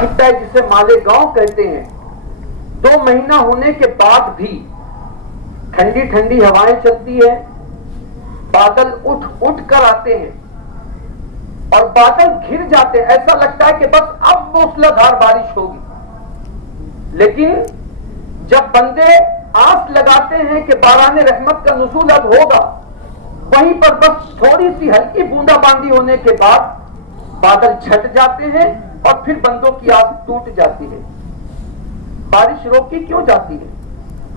خطہ ہے جسے مالیگاؤں کہتے ہیں، 2 مہینہ ہونے کے بعد بھی ٹھنڈی ٹھنڈی ہوائیں چلتی ہے، بادل اٹھ کر آتے ہیں اور بادل گھر جاتے ہیں، ایسا لگتا ہے کہ بس اب موسلادھار بارش ہوگی۔ لیکن جب بندے آس لگاتے ہیں کہ باران رحمت کا نزول اب ہوگا، وہیں پر بس تھوڑی سی ہلکی بوندا باندی ہونے کے بعد بادل چھٹ جاتے ہیں اور پھر بندوں کی آس ٹوٹ جاتی ہے۔ بارش روکی کیوں جاتی ہے؟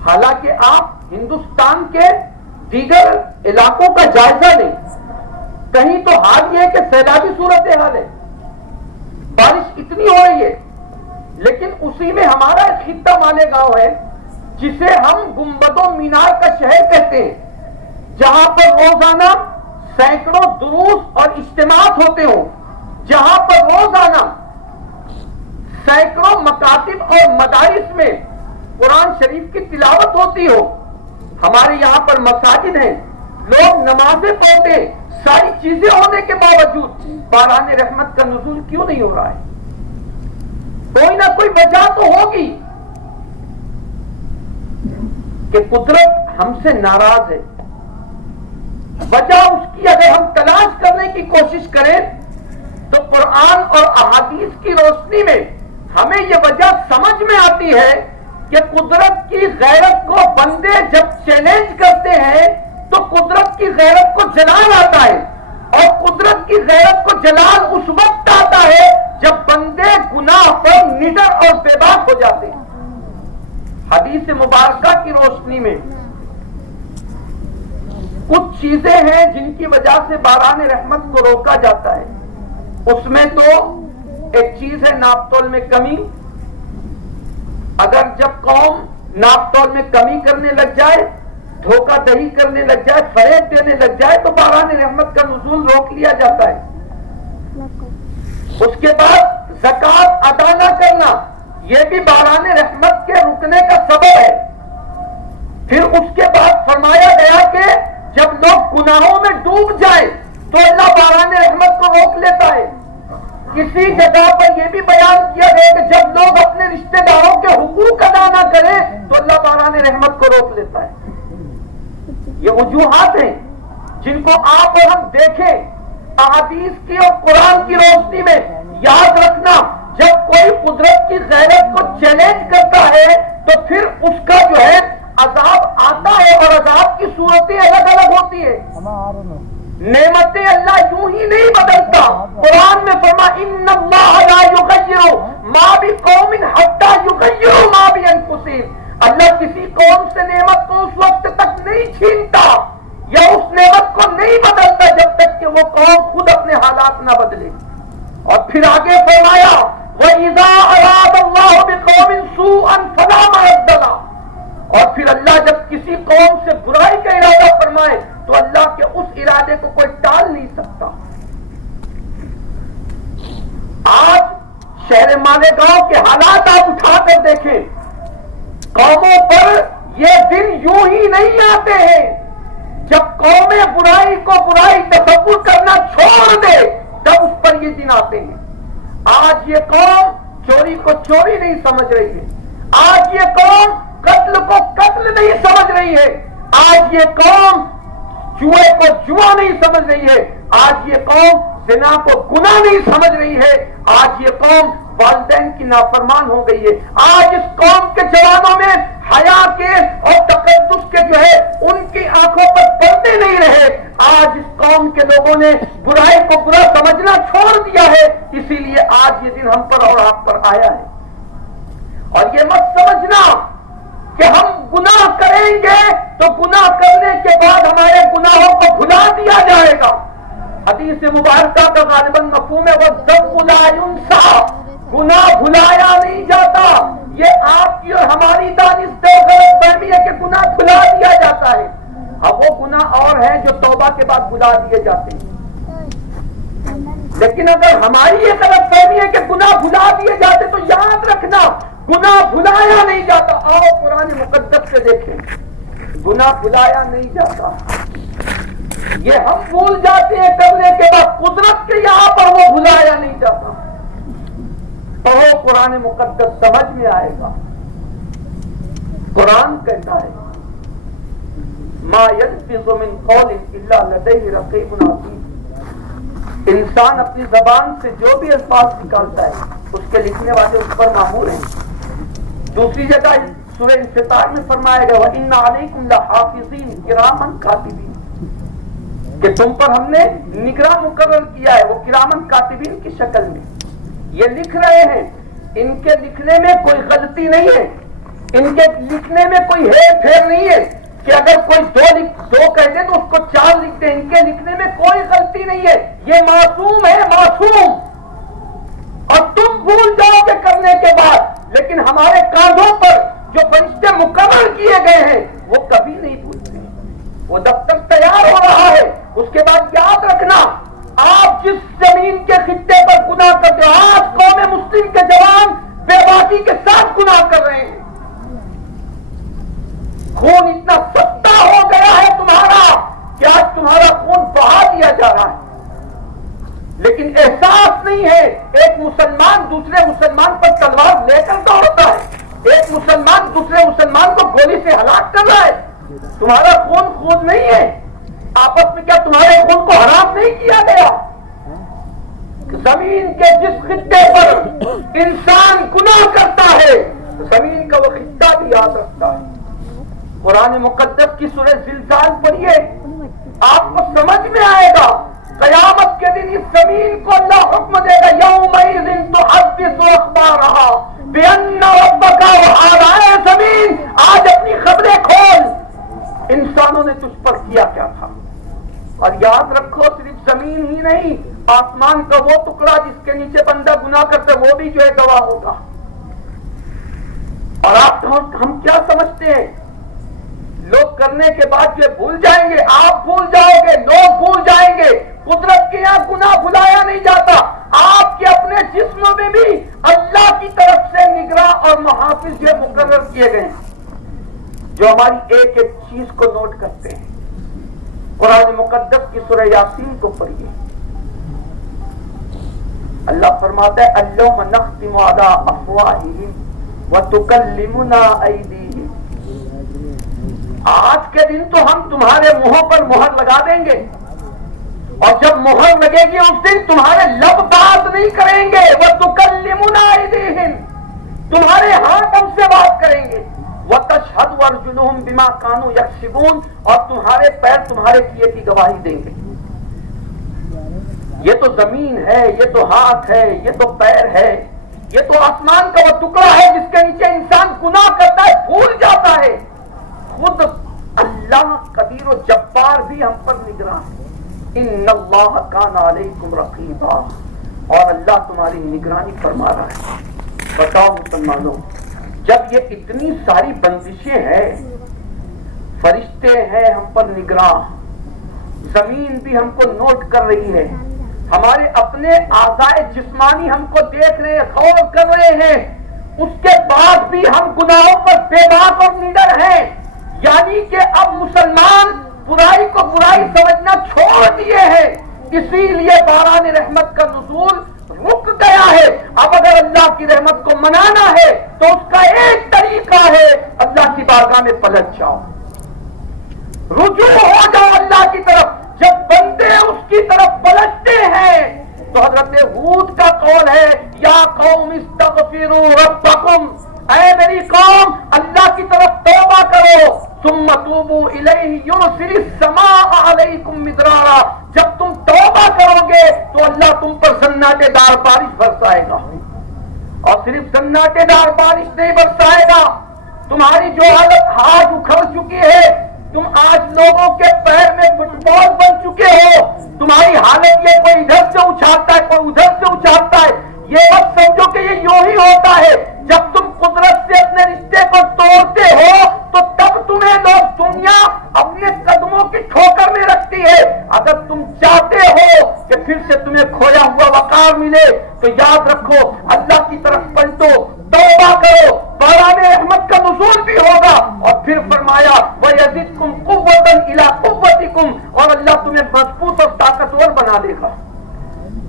حالانکہ آپ ہندوستان کے دیگر علاقوں کا جائزہ لیں، کہیں تو حال یہ ہے کہ سیلابی صورتحال ہے، بارش اتنی ہو رہی ہے، لیکن اسی میں ہمارا ایک خطہ مالیگاؤں ہے جسے ہم گنبد و مینار کا شہر کہتے ہیں، جہاں پر روزانہ سینکڑوں دروس اور اجتماعات ہوتے ہوں، جہاں پر روزانہ سینکڑوں مکاتب اور مدارس میں قرآن شریف کی تلاوت ہوتی ہو۔ ہمارے یہاں پر مساجد ہیں، لوگ نمازیں پڑھتے ہیں، ساری چیزیں ہونے کے باوجود باران رحمت کا نزول کیوں نہیں ہو رہا ہے؟ کوئی نہ کوئی وجہ تو ہوگی کہ قدرت ہم سے ناراض ہے۔ وجہ اس کی اگر ہم تلاش کرنے کی کوشش کریں تو قرآن اور احادیث کی روشنی میں ہمیں یہ وجہ سمجھ میں آتی ہے کہ قدرت کی غیرت کو بندے جب چیلنج کرتے ہیں تو قدرت کی غیرت کو جلال آتا ہے، اور قدرت کی غیرت کو جلال اس وقت آتا ہے جب بندے گناہ پر نڈر اور بے باک ہو جاتے ہیں۔ حدیث مبارکہ کی روشنی میں کچھ چیزیں ہیں جن کی وجہ سے باران رحمت کو روکا جاتا ہے۔ اس میں تو ایک چیز ہے ناپ تول میں کمی۔ اگر جب قوم ناپ تول میں کمی کرنے لگ جائے، دھوکہ دہی کرنے لگ جائے، فریب دینے لگ جائے تو باران رحمت کا نزول روک لیا جاتا ہے۔ اس کے بعد زکوٰۃ ادا نہ کرنا، یہ بھی باران رحمت کے رکنے کا سبب ہے۔ پھر اس کے بعد فرمایا گیا کہ جب لوگ گناہوں میں ڈوب جائیں تو اللہ باران رحمت کو روک لیتا ہے۔ کسی جگہ پر یہ بھی بیان کیا گیا کہ جب لوگ اپنے رشتہ داروں کے حقوق ادا نہ کریں تو اللہ باران رحمت کو روک لیتا ہے۔ یہ وجوہات ہیں جن کو آپ اور ہم دیکھیں احادیث کی اور قرآن کی روشنی میں۔ یاد رکھنا، جب کوئی قدرت کی غیرت کو چیلنج کرتا ہے تو پھر اس کا جو ہے عذاب آتا ہے، اور عذاب کی صورتیں الگ الگ ہوتی ہیں۔ نعمتیں اللہ یوں ہی نہیں بدلتا۔ قرآن میں فرما ان اللہ لا یغیر ما بقوم حتی یغیروا ما بانفسہم، اللہ کسی قوم سے نعمت کو اس وقت تک نہیں چھینتا یا اس نعمت کو نہیں بدلتا جب تک کہ وہ قوم خود اپنے حالات نہ بدلے۔ اور پھر آگے فرمایا وَإِذَا أَرَادَ اللَّهُ بِقَوْمٍ سُوءًا فَلَا مَرَدَّ لَهُ، اور پھر اللہ جب کسی قوم سے برائی کا ارادہ فرمائے تو اللہ کے اس ارادے کو کوئی ٹال نہیں سکتا۔ آج شہر مالیگاؤں کے حالات آپ اٹھا کر دیکھیں، قوموں پر یہ دن یوں ہی نہیں آتے ہیں۔ جب قومیں برائی کو برائی تصور کرنا چھوڑ دے تب اس پر یہ دن آتے ہیں۔ آج یہ قوم چوری کو چوری نہیں سمجھ رہی ہے، آج یہ قوم قتل کو قتل نہیں سمجھ رہی ہے، آج یہ قوم جوئے کو جوا نہیں سمجھ رہی ہے، آج یہ قوم زنا کو گناہ نہیں سمجھ رہی ہے، آج یہ قوم والدین کی نافرمان ہو گئی ہے۔ آج اس قوم کے جوانوں میں حیا کے اور تقدس کے جو ہے ان کی آنکھوں پر پردے نہیں رہے۔ آج اس قوم کے لوگوں نے برائی کو برا سمجھنا چھوڑ دیا ہے، اسی لیے آج یہ دن ہم پر اور آپ پر آیا ہے۔ اور یہ مت سمجھنا کہ ہم گناہ کریں گے تو گناہ کرنے کے بعد ہمارے گناہوں کو بھلا دیا جائے گا۔ حدیث مبارکہ کا غالباً مفہوم ہے وَالذَّنبُ لَا يُنسَىٰ، گناہ بھلایا نہیں جاتا۔ یہ آپ کی اور ہماری دانستہ غلط فہمی ہے کہ گناہ بھلا دیا جاتا ہے۔ اب وہ گناہ اور ہیں جو توبہ کے بعد بھلا دیے جاتے ہیں، لیکن اگر ہماری یہ غلط فہمی ہے کہ گناہ بھلا دیے جاتے تو یاد رکھنا گناہ بھلایا نہیں جاتا۔ آؤ قرآن مقدس سے دیکھیں، گناہ بھلایا نہیں جاتا، یہ ہم بھول جاتے ہیں کرنے کے بعد، قدرت کے یہاں پر وہ بھلایا نہیں جاتا۔ کہو قرآن مقدس سمجھ میں آئے گا. قرآن کہتا ہے ما یلفظ من قول الا لدیہ رقیب عتید. انسان اپنی زبان سے جو بھی الفاظ نکالتا ہے اس کے لکھنے والے اس پر مامور ہیں. دوسری جگہ سورہ انفطار میں فرمایا گیا وَإِنَّ عَلَيْكُمْ لَحَافِظِينَ کِرَامًا کاتبین، کہ تم پر ہم نے نگراں مقرر کیا ہے، وہ کرامن کاتبین کی شکل میں. یہ لکھ رہے ہیں، ان کے لکھنے میں کوئی غلطی نہیں ہے، ان کے لکھنے میں کوئی ہیر پھیر نہیں ہے کہ اگر کوئی دو کہہ دے تو اس کو 4 لکھ دے. ان کے لکھنے میں کوئی غلطی نہیں ہے، یہ معصوم ہے، معصوم. اور تم بھول جاؤ گے کرنے کے بعد، لیکن ہمارے کاندھوں پر جو فرشتے مقرر کیے گئے ہیں وہ کبھی نہیں بھولتے. وہ دفتر تیار ہو رہا ہے. اس کے بعد یاد رکھنا، آپ جس زمین کے خطے پر گناہ کرتے ہو، آج قوم مسلم کے جوان بے باکی کے ساتھ گناہ کر رہے ہیں. خون اتنا سستا ہو گیا ہے تمہارا کہ آج تمہارا خون بہا دیا جا رہا ہے، لیکن احساس نہیں ہے. ایک مسلمان دوسرے مسلمان پر تلوار لے کر دوڑتا ہے، ایک مسلمان دوسرے مسلمان کو گولی سے ہلاک کر رہا ہے. تمہارا خون نہیں ہے. آپس میں کیا تمہارے خون کو حرام نہیں کیا گیا؟ زمین کے جس خطے پر انسان گناہ کرتا ہے زمین کا وہ خطہ بھی یاد رکھتا ہے. قرآن مقدس کی سورہ زلزال پڑھیے، آپ کو سمجھ میں آئے گا. قیامت کے دن اس زمین کو اللہ حکم دے گا یومئذ تحدث اخبارہا بان ربک وحال. اے زمین آج اپنی خبریں کھول، انسانوں نے تجھ پر کیا کیا تھا. اور یاد رکھو صرف زمین ہی نہیں، آسمان کا وہ ٹکڑا جس کے نیچے بندہ گناہ کرتا وہ بھی جو ہے گواہ ہوگا. اور آپ ہم کیا سمجھتے ہیں؟ لوگ کرنے کے بعد جو بھول جائیں گے. آپ بھول جاؤ گے، لوگ بھول جائیں گے. قدرت کے یہاں گناہ بھلایا نہیں جاتا. آپ کے اپنے جسموں میں بھی اللہ کی طرف سے نگراں اور محافظ جو مقرر کیے گئے ہیں جو ہماری ایک ایک چیز کو نوٹ کرتے ہیں. قرآن مقدس کی سورہ یاسین کو پڑھیے. اللہ فرماتا ہے اليوم نختم علی افواہہم وتکلمنا ایدیہم. آج کے دن تو ہم تمہارے منہوں پر مہر لگا دیں گے، اور جب مہر لگے گی اس دن تمہارے لب بات نہیں کریں گے. وَتُكَلِّمُنَا أَيْدِيهِمْ، تمہارے ہاتھ ہم سے بات کریں گے. وَتَشْهَدُ أَرْجُلُهُمْ بِمَا كَانُوا يَكْسِبُونَ، اور تمہارے پیر تمہارے کیے کی گواہی دیں گے. یہ تو زمین ہے، یہ تو ہاتھ ہے، یہ تو پیر ہے، یہ تو آسمان کا وہ ٹکڑا ہے جس کے نیچے انسان گناہ کرتا ہے، بھول جاتا ہے. خود اللہ قدیر و جبار بھی ہم پر نگراں ہے. ان اللہ کان علیکم رقیبا، اور اللہ تمہاری نگرانی فرما رہا ہے. بتاؤ مسلمانوں، جب یہ اتنی ساری بندشیں ہیں، فرشتے ہیں ہم پر نگراں، زمین بھی ہم کو نوٹ کر رہی ہے، ہمارے اپنے اعضائے جسمانی ہم کو دیکھ رہے ہیں، غور کر رہے ہیں، اس کے بعد بھی ہم گناہوں پر بے باک اور نڈر ہیں. یعنی کہ اب مسلمان برائی کو برائی سمجھنا چھوڑ دیے ہیں. اسی لیے باران رحمت کا نزول رک گیا ہے. اب اگر اللہ کی رحمت کو منانا ہے تو اس کا ایک طریقہ ہے اللہ کی بارگاہ میں پلٹ جاؤ، رجوع ہو جاؤ اللہ کی طرف. جب بندے اس کی طرف پلٹتے ہیں تو حضرت ہود کا قول ہے یا قوم استغفروا ربکم، اے میری قوم اللہ کی طرف توبہ کرو. ثم توبوا الیہ یرسل السماء علیکم مدرارا، جب تم توبہ کرو گے تو اللہ تم پر سناٹے دار بارش برسائے گا. اور صرف سناٹے دار بارش نہیں برسائے گا، تمہاری جو حالت آج اکھڑ چکی ہے، تم آج لوگوں کے پیر میں فٹ بال بن چکے ہو، تمہاری حالت یہ کوئی ادھر سے اچھالتا ہے کوئی ادھر سے اچھالتا ہے. یہ مت سمجھو کہ یہ یوں ہی ہوتا ہے. جب تم قدرت سے اپنے رشتے کو توڑتے ہو تو تب تمہیں لوگ دنیا اپنے قدموں کی ٹھوکر میں رکھتی ہے. اگر تم چاہتے ہو کہ پھر سے تمہیں کھویا ہوا وقار ملے تو یاد رکھو اللہ کی طرف پلٹو، توبہ کرو، باران رحمت کا نزول بھی ہوگا. اور پھر فرمایا وَيَزِدْكُمْ قُوَّةً إِلَىٰ قُوَّتِكُمْ، اور اللہ تمہیں مضبوط اور طاقتور بنا دے گا.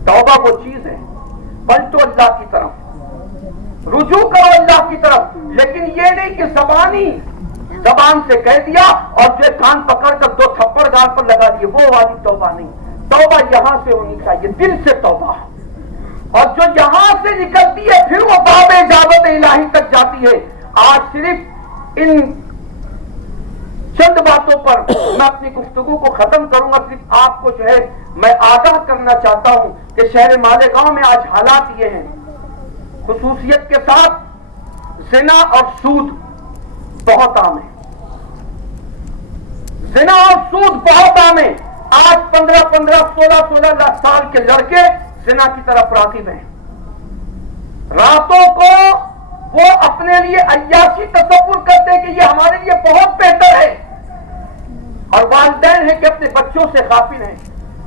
توبہ وہ چیز ہے، پلٹو اللہ کی طرف. رجوع کرو اللہ کی طرف، لیکن یہ نہیں کہ زبان سے کہہ دیا اور جو کان پکڑ کر 2 تھپڑ گال پر لگا دیے، وہ والی توبہ نہیں. توبہ یہاں سے ہونی چاہیے، دل سے توبہ، اور جو یہاں سے نکلتی ہے پھر وہ باب اجابت الہی تک جاتی ہے. آج صرف ان چند باتوں پر میں اپنی گفتگو کو ختم کروں گا. صرف آپ کو جو ہے میں آگاہ کرنا چاہتا ہوں کہ شہر مالیگاؤں میں آج حالات یہ ہیں، خصوصیت کے ساتھ زنا اور سود بہت عام ہے. زنا اور سود بہت عام ہے. آج 16 سال کے لڑکے زنا کی طرف راغب ہیں. راتوں کو وہ اپنے لیے عیاشی تصور کرتے ہیں کہ یہ ہمارے لیے بہت بہتر ہے، اور والدین ہیں کہ اپنے بچوں سے غافل ہیں.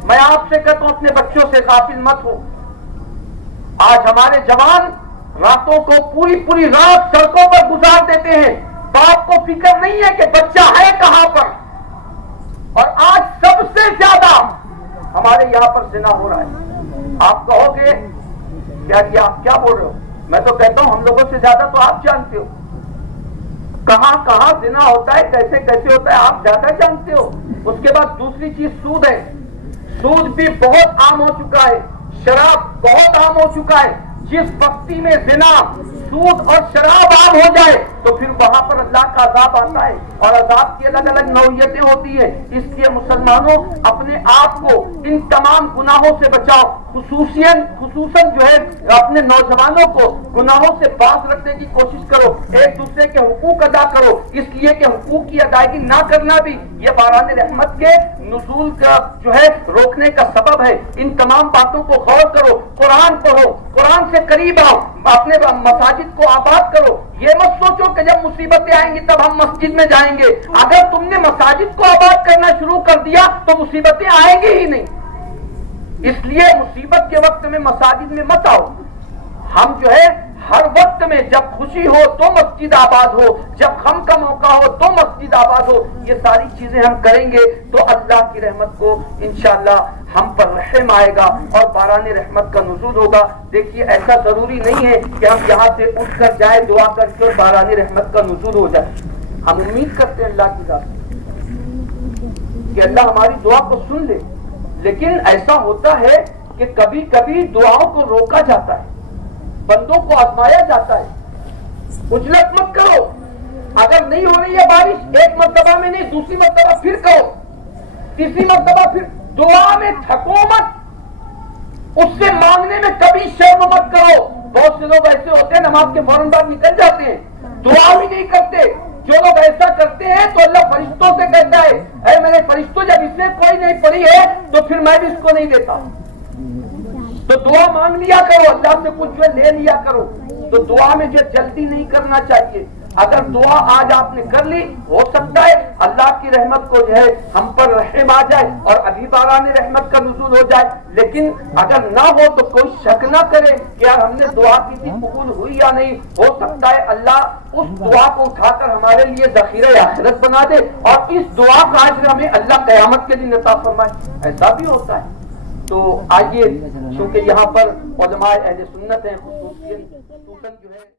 میں آپ سے کہتا ہوں اپنے بچوں سے غافل مت ہو. آج ہمارے جوان راتوں کو پوری رات سڑکوں پر گزار دیتے ہیں. باپ کو فکر نہیں ہے کہ بچہ ہے کہاں پر. اور آج سب سے زیادہ ہمارے یہاں پر زنا ہو رہا ہے. آپ کہو گے یار یہ آپ کیا بول رہے ہو؟ میں تو کہتا ہوں ہم لوگوں سے زیادہ تو آپ جانتے ہو کہاں کہاں زنا ہوتا ہے، کیسے کیسے ہوتا ہے، آپ زیادہ جانتے ہو. اس کے بعد دوسری چیز سود ہے. سود بھی بہت عام ہو چکا ہے، شراب بہت عام ہو چکا ہے. جس بستی میں زنا، سود اور شراب عام ہو جائے تو پھر وہاں پر اللہ کا عذاب آتا ہے، اور عذاب کی الگ الگ نوعیتیں ہوتی ہیں. اس لیے مسلمانوں اپنے آپ کو ان تمام گناہوں سے بچاؤ. خصوصاً جو ہے اپنے نوجوانوں کو گناہوں سے باز رکھنے کی کوشش کرو. ایک دوسرے کے حقوق ادا کرو، اس لیے کہ حقوق کی ادائیگی نہ کرنا بھی یہ باران رحمت کے نزول کا جو ہے روکنے کا سبب ہے. ان تمام باتوں کو غور کرو. قرآن پڑھو، قرآن سے قریب آؤ، اپنے مساجد کو آباد کرو. یہ مت سوچو کہ جب مصیبتیں آئیں گی تب ہم مسجد میں جائیں گے. اگر تم نے مساجد کو آباد کرنا شروع کر دیا تو مصیبتیں آئیں گی ہی نہیں. اس لیے مصیبت کے وقت میں مساجد میں مت آؤ. ہم جو ہے ہر وقت میں جب خوشی ہو تو مسجد آباد ہو، جب غم کا موقع ہو تو مسجد آباد ہو. یہ ساری چیزیں ہم کریں گے تو اللہ کی رحمت کو انشاءاللہ ہم پر رحم آئے گا اور باران رحمت کا نزول ہوگا. دیکھیے ایسا ضروری نہیں ہے کہ ہم یہاں سے اٹھ کر جائیں دعا کر کے باران رحمت کا نزول ہو جائے. ہم امید کرتے ہیں اللہ کی ذات کہ اللہ ہماری دعا کو سن لے، لیکن ایسا ہوتا ہے کہ کبھی کبھی دعاؤں کو روکا جاتا ہے، بندوں کو آزمایا جاتا ہے. اجلت مت کرو. اگر نہیں ہو رہی ہے بارش ایک مرتبہ میں نہیں، دوسری مرتبہ پھر کہو، تیسری مرتبہ پھر. دعا میں تھکو مت. اس سے مانگنے میں کبھی شرم مت کرو. بہت سے لوگ ایسے ہوتے ہیں نماز کے فوراً بعد نکل جاتے ہیں، دعا بھی نہیں کرتے. جو لوگ ایسا کرتے ہیں تو اللہ فرشتوں سے کہتا ہے اے میرے فرشتوں جب اس نے کوئی نہیں پڑھی ہے تو پھر میں بھی اس کو نہیں دیتا. تو دعا مانگ لیا کرو، اللہ سے کچھ جو ہے لے لیا کرو. تو دعا میں جو جلدی نہیں کرنا چاہیے. اگر دعا آج آپ نے کر لی، ہو سکتا ہے اللہ کی رحمت کو جو ہے ہم پر رحم آ جائے اور ابھی باران رحمت کا نزول ہو جائے. لیکن اگر نہ ہو تو کوئی شک نہ کرے کہ یار ہم نے دعا کی تھی قبول ہوئی یا نہیں. ہو سکتا ہے اللہ اس دعا کو اٹھا کر ہمارے لیے ذخیرہ آخرت بنا دے اور اس دعا کا اجر ہمیں اللہ قیامت کے دن عطا فرمائے. ایسا بھی ہوتا ہے. تو آئیے چونکہ یہاں پر علماء اہل سنت ہیں، خصوصاً جو ہے